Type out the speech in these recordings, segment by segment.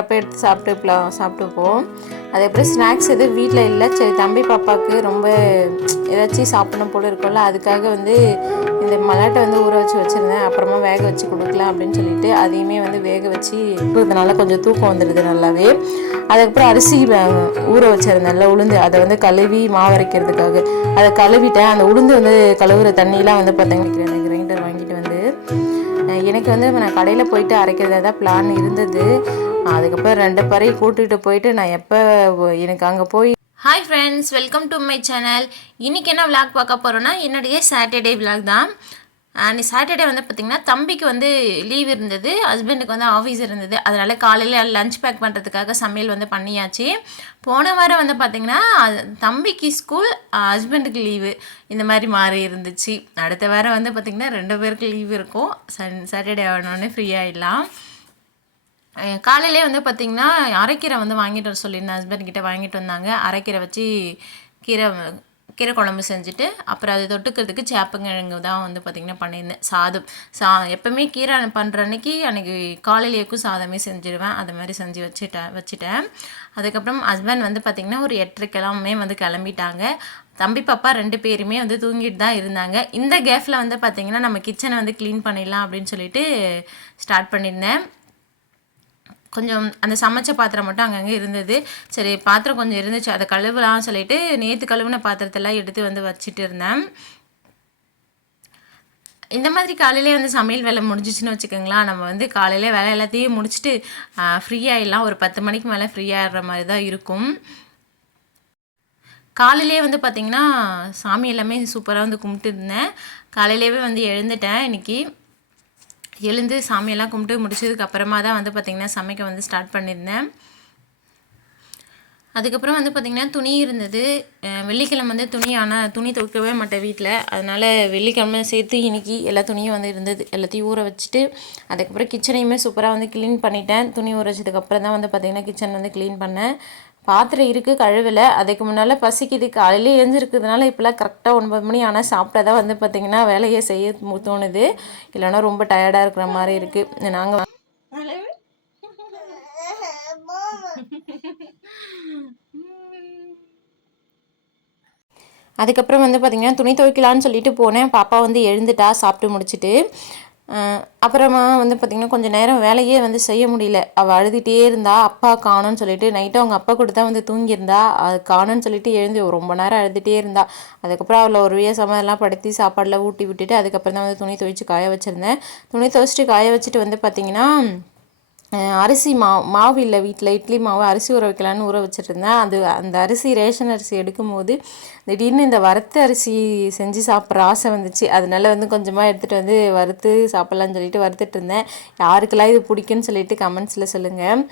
அப்போ எடுத்து சாப்பிட்டு சாப்பிட்டுப்போம் அதுக்கப்புறம் ஸ்நாக்ஸ் எதுவும் வீட்டில் இல்லை. சரி தம்பி பாப்பாவுக்கு ரொம்ப ஏதாச்சும் சாப்பிடணும் போல இருக்கும்ல. அதுக்காக வந்து இந்த மலாட்டை வந்து ஊற வச்சு வச்சுருந்தேன். அப்புறமா வேக வச்சு கொடுக்கலாம் அப்படின்னு சொல்லிட்டு அதையுமே வந்து வேக வச்சு இதனால கொஞ்சம் தூக்கம் வந்துடுது நல்லாவே. அதுக்கப்புறம் அரிசி ஊற ஊற வச்சிருந்தேன்ல உளுந்து. அதை வந்து கழுவி மாவரைக்கிறதுக்காக அதை கழுவிட்டேன். அந்த உளுந்து வந்து கழுவுற தண்ணியெலாம் வந்து பார்த்தீங்கன்னா கிரைண்டர் வாங்கிட்டு வந்து எனக்கு வந்து நான் கடையில் போயிட்டு அரைக்கிறதா தான் பிளான் இருந்தது. அதுக்கப்புறம் ரெண்டு பேரையும் கூட்டிகிட்டு போயிட்டு நான் எப்போ எனக்கு அங்கே போய் hi friends welcome to my channel இன்றைக்கி என்ன விளாக் பார்க்க போகிறோன்னா என்னுடைய சாட்டர்டே விளாக் தான். அண்ட் சாட்டர்டே வந்து பார்த்திங்கன்னா தம்பிக்கு வந்து லீவ் இருந்தது ஹஸ்பண்டுக்கு வந்து ஆஃபீஸ் இருந்தது. அதனால் காலையில் லஞ்ச் பேக் பண்ணுறதுக்காக சமையல் வந்து பண்ணியாச்சு. போன வாரம் வந்து பார்த்திங்கன்னா தம்பிக்கு ஸ்கூல் ஹஸ்பண்டுக்கு லீவு இந்த மாதிரி மாறி இருந்துச்சு. அடுத்த வாரம் வந்து பார்த்திங்கன்னா ரெண்டு பேருக்கு லீவ் இருக்கும். சன் சாட்டர்டே ஆனோடனே ஃப்ரீ ஆகிடலாம் காலையிலே வந்து பார்த்திங்கன்னா அரைக்கீரை வந்து வாங்கிட்டு வர சொல்லியிருந்தேன். ஹஸ்பண்ட் கிட்டே வாங்கிட்டு வந்தாங்க. அரைக்கீரை வச்சு கீரை கீரை குழம்பு செஞ்சுட்டு அப்புறம் அது தொட்டுக்கிறதுக்கு சேப்பங்கிழங்கு தான் வந்து பார்த்திங்கன்னா பண்ணியிருந்தேன். சாதம். சா எப்போவுமே கீரை பண்ணுற அன்னைக்கு அன்றைக்கி காலையிலேக்கும் சாதமே செஞ்சுருவேன். அது மாதிரி செஞ்சு வச்சுட்டேன் வச்சுட்டேன். அதுக்கப்புறம் ஹஸ்பண்ட் வந்து பார்த்திங்கன்னா ஒரு எட்டரைக்கெல்லாமே வந்து கிளம்பிட்டாங்க. தம்பி பாப்பா ரெண்டு பேருமே வந்து தூங்கிட்டு தான் இருந்தாங்க. இந்த கேஃபில் வந்து பார்த்திங்கன்னா நம்ம கிச்சனை வந்து க்ளீன் பண்ணிடலாம் அப்படின்னு சொல்லிட்டு ஸ்டார்ட் பண்ணியிருந்தேன். கொஞ்சம் அந்த சமைச்ச பாத்திரம் மட்டும் அங்கங்கே இருந்தது. சரி பாத்திரம் கொஞ்சம் இருந்துச்சு. அதை கழுவலாம் சொல்லிட்டு நேற்று கழுவுன பாத்திரத்தெல்லாம் எடுத்து வந்து வச்சுட்டு இருந்தேன். இந்த மாதிரி காலையிலே வந்து சமையல் வேலை முடிஞ்சிச்சுன்னு வச்சுக்கோங்களேன். நம்ம வந்து காலையிலே வேலை எல்லாத்தையும் முடிச்சுட்டு ஃப்ரீயாகிடலாம் ஒரு பத்து மணிக்கு மேலே ஃப்ரீயாகிடுற மாதிரி தான் இருக்கும். காலையிலே வந்து பார்த்திங்கன்னா சாமி எல்லாமே சூப்பராக வந்து கும்பிட்டு இருந்தேன். காலையிலேயே வந்து எழுந்துட்டேன் இன்னைக்கு. எழுந்து சாமியெல்லாம் கும்பிட்டு முடிச்சதுக்கு அப்புறமா தான் வந்து பார்த்திங்கன்னா சமைக்க வந்து ஸ்டார்ட் பண்ணியிருந்தேன். அதுக்கப்புறம் வந்து பார்த்திங்கன்னா துணி இருந்தது. வெள்ளிக்கிழமை வந்து துணி ஆனால் துணி துவைக்கவே மாட்டேன் வீட்டில் அதனால் வெள்ளிக்கிழமை சேர்த்து இன்றைக்கி எல்லா துணியும் வந்து இருந்தது. எல்லாத்தையும் ஊற வச்சுட்டு அதுக்கப்புறம் கிச்சனையுமே சூப்பராக வந்து க்ளீன் பண்ணிட்டேன். துணி ஊற வச்சதுக்கப்புறம் தான் வந்து பார்த்திங்கன்னா கிச்சன் வந்து க்ளீன் பண்ணேன். பாத்திரம் இருக்குது கழுவலை. அதுக்கு முன்னால் பசிக்குது. காலையில் எழுந்திருக்கிறதுனால இப்போலாம் கரெக்டாக ஒன்பது மணி ஆனால் சாப்பிட்டா தான் வந்து பார்த்திங்கன்னா வேலையை செய்ய மு- தோணுது. இல்லைன்னா ரொம்ப டயர்டாக இருக்கிற மாதிரி இருக்குது நாங்கள் அதுக்கப்புறம் வந்து பார்த்திங்கன்னா துணி துவைக்கலான்னு சொல்லிட்டு போனேன். பாப்பா வந்து எழுந்துட்டா சாப்பிட்டு முடிச்சிட்டு. அப்புறமா வந்து பார்த்திங்கன்னா கொஞ்சம் நேரம் வேலையே வந்து செய்ய முடியல. அவள் அழுதுகிட்டே இருந்தா அப்பா காணோன்னு சொல்லிட்டு நைட்டு அவங்க அப்பா கூட தான் வந்து தூங்கியிருந்தா அது காணோன்னு சொல்லிட்டு எழுந்து ரொம்ப நேரம் அழுதுகிட்டே இருந்தா. அதுக்கப்புறம் அவளை ஒரு விய சமையல்லாம் படுத்தி சாப்பாடெலாம் ஊட்டி விட்டுட்டு அதுக்கப்புறம் தான் வந்து துணி துவைச்சு காய வச்சுருந்தேன். துணி துவைச்சிட்டு காய வச்சுட்டு வந்து பார்த்திங்கன்னா அரிசி மாவு மாவு இல்லை வீட்டில் இட்லி மாவு அரிசி ஊற வைக்கலான்னு ஊற வச்சுட்டு அது அந்த அரிசி ரேஷன் அரிசி எடுக்கும்போது திடீர்னு இந்த வறுத்த அரிசி செஞ்சு சாப்பிட்ற ஆசை வந்துச்சு. அதனால வந்து கொஞ்சமாக எடுத்துகிட்டு வந்து வறுத்து சாப்பிட்லான்னு சொல்லிட்டு வறுத்துட்டு இருந்தேன். யாருக்கெல்லாம் இது பிடிக்குன்னு சொல்லிட்டு கமெண்ட்ஸில் சொல்லுங்கள்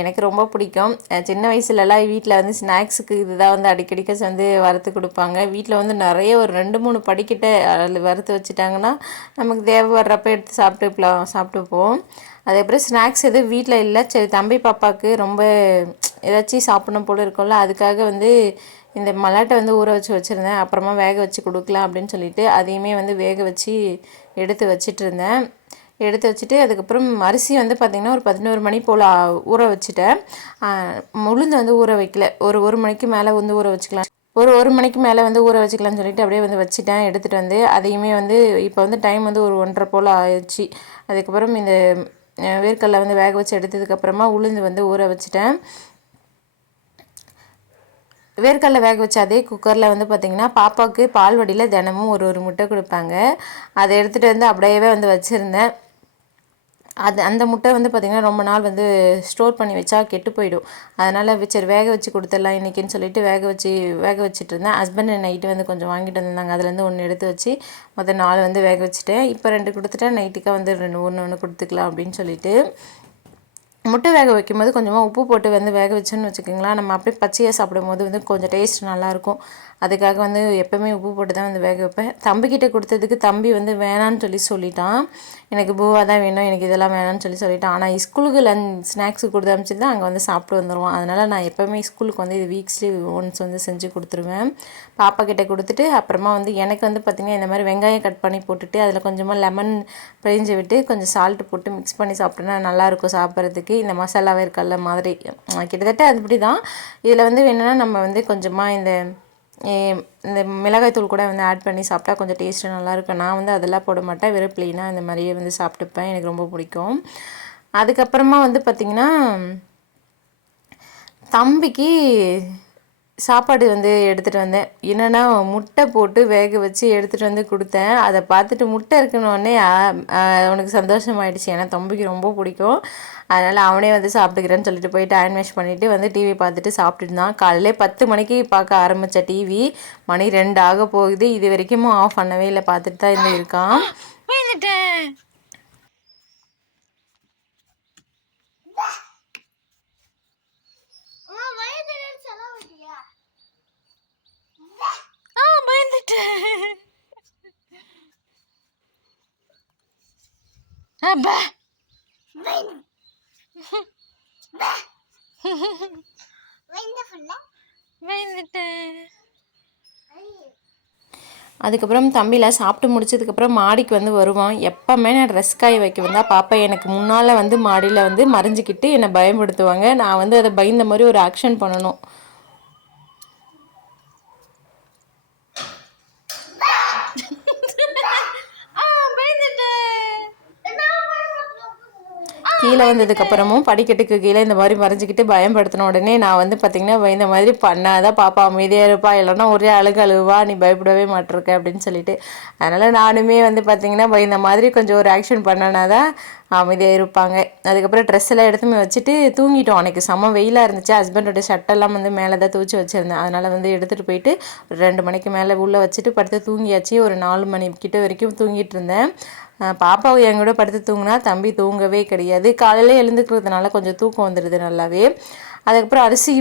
எனக்கு ரொம்ப பிடிக்கும். சின்ன வயசுலலாம் வீட்டில் வந்து ஸ்நாக்ஸுக்கு இதுதான் வந்து அடிக்கடிக்க வந்து வறுத்து கொடுப்பாங்க. வீட்டில் வந்து நிறைய ஒரு ரெண்டு மூணு படிக்கிட்ட அதில் வறுத்து வச்சுட்டாங்கன்னா நமக்கு தேவை வர்றப்ப எடுத்து சாப்பிட்டு சாப்பிட்டுப்போம். அதுக்கப்புறம் ஸ்நாக்ஸ் எதுவும் வீட்டில் இல்லை. சரி தம்பி பாப்பாவுக்கு ரொம்ப ஏதாச்சும் சாப்பிடணும் போல் இருக்கும்ல அதுக்காக வந்து இந்த மலாட்டை வந்து ஊற வச்சு வச்சுருந்தேன். அப்புறமா வேக வச்சு கொடுக்கலாம் அப்படின்னு சொல்லிட்டு அதையுமே வந்து வேக வச்சு எடுத்து வச்சிட்டு இருந்தேன். எடுத்து வச்சுட்டு அதுக்கப்புறம் அரிசி வந்து பார்த்திங்கன்னா ஒரு பதினோரு மணி போல் ஊற வச்சுட்டேன். முழுந்து உளுந்து வந்து ஊற வைக்கல. ஒரு ஒரு மணிக்கு மேலே வந்து ஊற வச்சுக்கலாம். ஒரு ஒரு மணிக்கு மேலே வந்து ஊற வச்சுக்கலாம்னு சொல்லிட்டு அப்படியே வந்து வச்சுட்டேன் எடுத்துகிட்டு வந்து. அதையுமே வந்து இப்போ வந்து டைம் வந்து ஒரு ஒன்றரை போல் ஆயிடுச்சு. அதுக்கப்புறம் இந்த வேர்க்கடலை வந்து வேக வச்சு எடுத்ததுக்கப்புறமா உளுந்து வந்து ஊற வச்சுட்டேன். வேர்க்கடலை வேக வச்ச அதே குக்கரில் வந்து பார்த்திங்கன்னா பாப்பாவுக்கு பால் வடியில் தினமும் ஒரு ஒரு முட்டை கொடுப்பாங்க. அதை எடுத்துகிட்டு வந்து அப்படியே வந்து வச்சுருந்தேன். அது அந்த முட்டை வந்து பார்த்திங்கன்னா ரொம்ப நாள் வந்து ஸ்டோர் பண்ணி வச்சா கெட்டு போயிடும். அதனால் சரி வேக வச்சு கொடுத்துடலாம் இன்றைக்கின்னு சொல்லிட்டு வேக வச்சு வேக வச்சுட்டு இருந்தேன். ஹஸ்பண்ட் நைட்டு வந்து கொஞ்சம் வாங்கிட்டு வந்திருந்தாங்க. அதுலேருந்து ஒன்று எடுத்து வச்சு மொத்தம் நாலு வந்து வேக வச்சுட்டேன். இப்போ ரெண்டு கொடுத்துட்டேன் நைட்டுக்காக வந்து ரெண்டு ஒன்று ஒன்று கொடுத்துக்கலாம் அப்படின்னு சொல்லிட்டு முட்டை வேக வைக்கும்போது கொஞ்சமாக உப்பு போட்டு வந்து வேக வச்சோன்னு வச்சுக்கோங்களேன். நம்ம அப்படியே பச்சையாக சாப்பிடும்போது வந்து கொஞ்சம் டேஸ்ட் நல்லாயிருக்கும் அதுக்காக வந்து எப்போவுமே உப்பு போட்டு தான் வந்து வேக வைப்பேன். தம்பிக்கிட்ட கொடுத்ததுக்கு தம்பி வந்து வேணான்னு சொல்லி சொல்லிட்டான். எனக்கு பூவா தான் வேணும் எனக்கு இதெல்லாம் வேணாம்னு சொல்லி சொல்லிட்டான். ஆனால் ஸ்கூலுக்கு லஞ்ச் ஸ்நாக்ஸ் கொடுத்து அனுப்பிச்சிருந்தா அங்கே வந்து சாப்பிட்டு வந்துடுவோம் அதனால் நான் எப்போவுமே ஸ்கூலுக்கு வந்து இது வீக்ஸ்லி ஒன்ஸ் வந்து செஞ்சு கொடுத்துருவேன். பாப்பா கிட்ட கொடுத்துட்டு அப்புறமா வந்து எனக்கு வந்து பார்த்திங்கன்னா இந்த மாதிரி வெங்காயம் கட் பண்ணி போட்டுட்டு அதில் கொஞ்சமாக லெமன் பிழிஞ்சு விட்டு கொஞ்சம் சால்ட் போட்டு மிக்ஸ் பண்ணி சாப்பிட்டோன்னா நல்லாயிருக்கும் சாப்பிட்றதுக்கு. இந்த மசாலாவே இருக்கல மாதிரி. அஹ் கிட்டத்தட்ட அதுபடி தான் இதில் வந்து வேணும்னா நம்ம வந்து கொஞ்சமாக இந்த இந்த மிளகாய்த்தூள் கூட வந்து ஆட் பண்ணி சாப்பிட்டா கொஞ்சம் டேஸ்ட்டு நல்லாயிருக்கும் நான் வந்து அதெல்லாம் போட மாட்டேன். வெறும் ப்ளெயினாக இந்த மாதிரியே வந்து சாப்பிட்டுப்பேன். எனக்கு ரொம்ப பிடிக்கும். அதுக்கப்புறமா வந்து பார்த்திங்கன்னா தம்பிக்கு சாப்பாடு வந்து எடுத்துகிட்டு வந்தேன். என்னென்னா முட்டை போட்டு வேக வச்சு எடுத்துகிட்டு வந்து கொடுத்தேன். அதை பார்த்துட்டு முட்டை இருக்கணுன்னே அவனுக்கு சந்தோஷமாயிடுச்சு. ஏன்னா தம்பிக்கு ரொம்ப பிடிக்கும். அதனால் அவனே வந்து சாப்பிட்டுக்கிறேன்னு சொல்லிட்டு போயிட்டு அயன் வாஷ் பண்ணிவிட்டு வந்து டிவி பார்த்துட்டு சாப்பிட்டுட்டு இருந்தான். காலையிலே பத்து மணிக்கு பார்க்க ஆரம்பித்த டிவி மணி ரெண்டு ஆக போகுது. இது வரைக்கும் ஆஃப் பண்ணவே இல்லை. பார்த்துட்டு தான் இருந்து இருக்கான் அதுக்கப்புறம் தம்பிலாம் சாப்பிட்டு முடிச்சதுக்கப்புறம் மாடிக்கு வந்து வருவான். எப்போவுமே நான் ட்ரெஸ் காய வைக்க வந்தால் பாப்பா எனக்கு முன்னால் வந்து மாடியில் வந்து மறைஞ்சிக்கிட்டு என்னை பயன்படுத்துவாங்க நான் வந்து அதை பயந்த மாதிரி ஒரு ஆக்ஷன் பண்ணணும். கீழே வந்ததுக்கப்புறமும் படிக்கட்டுக்கு கீழே இந்த மாதிரி மறைஞ்சிக்கிட்டு பயன்படுத்தின உடனே நான் வந்து பார்த்திங்கன்னா இந்த மாதிரி பண்ணாதான் பாப்பா அமைதியாக இருப்பா? இல்லைன்னா ஒரே அழுக அழுவா? நீ பயப்படவே மாட்டிருக்க? அப்படின்னு சொல்லிட்டு. அதனால் நானுமே வந்து பார்த்திங்கன்னா இந்த மாதிரி கொஞ்சம் ஒரு ஆக்ஷன் பண்ணனா தான் அமைதியாக இருப்பாங்க. அதுக்கப்புறம் ட்ரெஸ் எல்லாம் எடுத்துமே வச்சுட்டு தூங்கிட்டோம். அன்றைக்கி செம்ம வெயிலாக இருந்துச்சு. ஹஸ்பண்டோட ஷர்ட்டெல்லாம் வந்து மேலே தான் துவச்சி வச்சுருந்தேன். அதனால் வந்து எடுத்துகிட்டு போயிட்டு ஒரு ரெண்டு மணிக்கு மேலே உள்ளே வச்சுட்டு படுத்து தூங்கியாச்சு. ஒரு நாலு மணி கிட்ட வரைக்கும் தூங்கிட்டு இருந்தேன். பாப்பாவை என் கூட படுத்து தூங்கினா தம்பி தூங்கவே கிடையாது. காலையில் எழுந்துக்கிறதுனால கொஞ்சம் தூக்கம் வந்துடுது நல்லாவே. அதுக்கப்புறம் அரிசி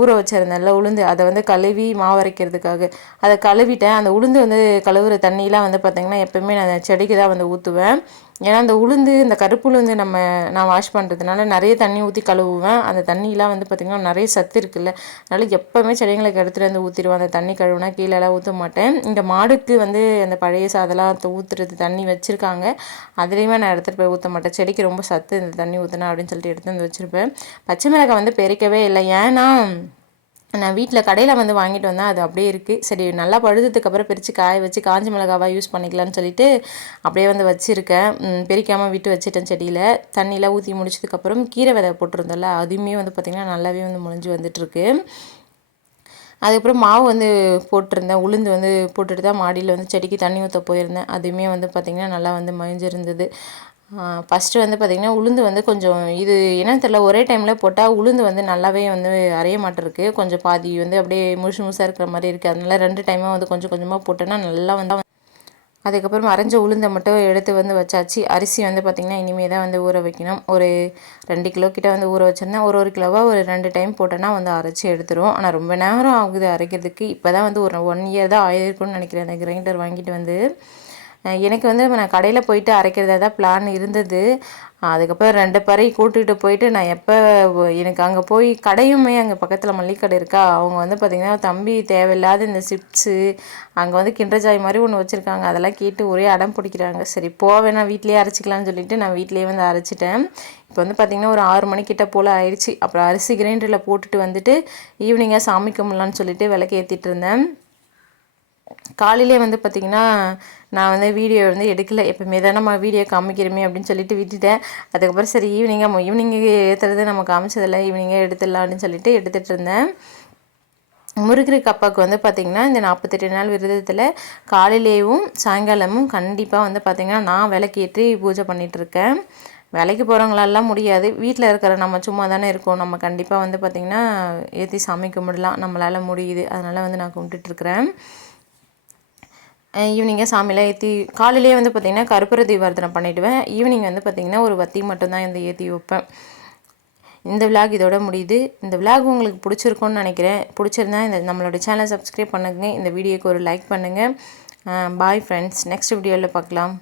ஊற வச்சிருந்தேன்ல உளுந்து. அதை வந்து கழுவி மாவு அரைக்கிறதுக்காக. அதை கழுவிட்டேன். அந்த உளுந்து வந்து கழுவுற தண்ணியெலாம் வந்து பார்த்திங்கன்னா எப்போவுமே நான் செடிக்கு தான் வந்து ஊற்றுவேன் ஏன்னா அந்த உளுந்து இந்த கருப்பு உளுந்து நம்ம நான் வாஷ் பண்ணுறதுனால நிறைய தண்ணி ஊற்றி கழுவுவேன். அந்த தண்ணியெலாம் வந்து பார்த்திங்கன்னா நிறைய சத்து இருக்குல்ல. அதனால் எப்போவுமே செடிங்களுக்கு எடுத்துகிட்டு வந்து ஊற்றிடுவேன் அந்த தண்ணி கழுவுனா கீழெல்லாம் ஊற்ற மாட்டேன். இந்த மாடுக்கு வந்து அந்த பழைய சாதெல்லாம் ஊற்றுறது தண்ணி வச்சுருக்காங்க. அதுலேயுமே நான் எடுத்துகிட்டு போய் ஊற்ற மாட்டேன். செடிக்கு ரொம்ப சத்து இந்த தண்ணி ஊற்றினா அப்படின்னு சொல்லிட்டு எடுத்து வந்து வச்சுருப்பேன். பச்சை மிளகாய் வந்து பெருக்கவே இல்லை. ஏன்னா நான் வீட்டில் கடையில் வந்து வாங்கிட்டு வந்தேன் அது அப்படியே இருக்குது சரி நல்லா பழுததுக்கு அப்புறம் பிரித்து காய வச்சு காஞ்ச மிளகாவாக யூஸ் பண்ணிக்கலாம்னு சொல்லிட்டு அப்படியே வந்து வச்சுருக்கேன். பிரிக்காமல் விட்டு வச்சுட்டேன் செடியில். தண்ணியெலாம் ஊற்றி முடிச்சதுக்கப்புறம் கீரை விதை போட்டிருந்தோம்ல அதுவுமே வந்து பார்த்திங்கன்னா நல்லாவே வந்து முடிஞ்சு வந்துட்டுருக்கு. அதுக்கப்புறம் மாவு வந்து போட்டிருந்தேன். உளுந்து வந்து போட்டுட்டு தான் மாடியில் வந்து செடிக்கு தண்ணி ஊற்ற போயிருந்தேன். அதுவுமே வந்து பார்த்திங்கன்னா நல்லா வந்து மழிஞ்சிருந்தது ஃபஸ்ட்டு வந்து பார்த்திங்கன்னா உளுந்து வந்து கொஞ்சம் இது என்னன்னு தெரியல ஒரே டைமில் போட்டால் உளுந்து வந்து நல்லாவே வந்து அரைய மாட்டிருக்கு. கொஞ்சம் பாதி வந்து அப்படியே முழுசு முழுசாக இருக்கிற மாதிரி இருக்குது அதனால ரெண்டு டைமாக வந்து கொஞ்சம் கொஞ்சமாக போட்டேன்னா நல்லா வந்து அதுக்கப்புறம் அரைஞ்ச உளுந்தை மட்டும் எடுத்து வந்து வச்சாச்சு. அரிசி வந்து பார்த்திங்கன்னா இனிமேல் தான் வந்து ஊற வைக்கணும். ஒரு ரெண்டு கிலோ கிட்ட வந்து ஊற வச்சுருந்தேன். ஒரு ஒரு கிலோவாக ஒரு ரெண்டு டைம் போட்டோன்னா வந்து அரைச்சி எடுத்துரும் ஆனால் ரொம்ப நேரம் ஆகுது அரைக்கிறதுக்கு. இப்போ தான் வந்து ஒரு ஒன் இயர் தான் ஆயிருக்கும்னு நினைக்கிறேன். அந்த கிரைண்டர் வாங்கிட்டு வந்து எனக்கு வந்து நான் கடையில் போயிட்டு அரைக்கிறதா தான் பிளான் இருந்தது. அதுக்கப்புறம் ரெண்டு பறை கூட்டிகிட்டு போயிட்டு நான் எப்போ எனக்கு அங்கே போய் கடையுமே அங்கே பக்கத்தில் மல்லிகை கடை இருக்கா அவங்க வந்து பார்த்திங்கன்னா தம்பி தேவையில்லாத இந்த சிப்ஸு அங்கே வந்து கிண்டஜாய் மாதிரி ஒன்று வச்சுருக்காங்க. அதெல்லாம் கேட்டு ஒரே அடம் பிடிக்கிறாங்க. சரி போவேன் நான் வீட்லேயே அரைச்சிக்கலாம்னு சொல்லிட்டு நான் வீட்லேயே வந்து அரைச்சிட்டேன். இப்போ வந்து பார்த்திங்கன்னா ஒரு ஆறு மணிக்கிட்ட போல் ஆயிடுச்சு. அப்புறம் அரிசி கிரைண்டரில் போட்டுட்டு வந்துட்டு ஈவினிங்காக சாமி கும்பிட்லான்னு சொல்லிட்டு விளக்கு ஏற்றிட்டு இருந்தேன். காலையிலே வந்து பார்த்திங்கன்னா நான் வந்து வீடியோ வந்து எடுக்கல. எப்போவுமே தான் நம்ம வீடியோ காமிக்கிறோமே அப்படின்னு சொல்லிட்டு விட்டுட்டேன். அதுக்கப்புறம் சரி ஈவினிங்காக ஈவினிங்கு ஏற்றுறது நம்ம காமிச்சதில்ல. ஈவினிங்கே எடுத்துடலாம் அப்படின்னு சொல்லிட்டு எடுத்துகிட்டு இருந்தேன். முருகருக்கு அப்பாவுக்கு வந்து பார்த்திங்கன்னா இந்த நாற்பத்தெட்டு நாள் விரதத்தில் காலையிலேயும் சாயங்காலமும் கண்டிப்பாக வந்து பார்த்திங்கன்னா நான் விளக்கேற்றி பூஜை பண்ணிகிட்ருக்கேன் வேலைக்கு போகிறவங்களெல்லாம் முடியாது. வீட்டில் இருக்கிற நம்ம சும்மா தானே இருக்கோம். நம்ம கண்டிப்பாக வந்து பார்த்திங்கன்னா ஏற்றி சாமி கும்பிடலாம். நம்மளால் முடியுது. அதனால் வந்து நான் கும்பிட்டுட்ருக்குறேன் ஈவினிங்காக சாமியெல்லாம் ஏற்றி காலையிலேயே வந்து பார்த்திங்கன்னா கருப்பூர தீபார்த்தனை பண்ணிவிடுவேன் ஈவினிங் வந்து பார்த்திங்கன்னா ஒரு வத்தி மட்டும்தான் வந்து ஏற்றி வைப்பேன். இந்த விலாக் இதோட முடியுது. இந்த விலாக் உங்களுக்கு பிடிச்சிருக்கும்னு நினைக்கிறேன். பிடிச்சிருந்தா இந்த நம்மளோட சேனலை சப்ஸ்கிரைப் பண்ணுங்க. இந்த வீடியோக்கு ஒரு லைக் பண்ணுங்கள் பாய் ஃப்ரெண்ட்ஸ் நெக்ஸ்ட் வீடியோவில் பார்க்கலாம்.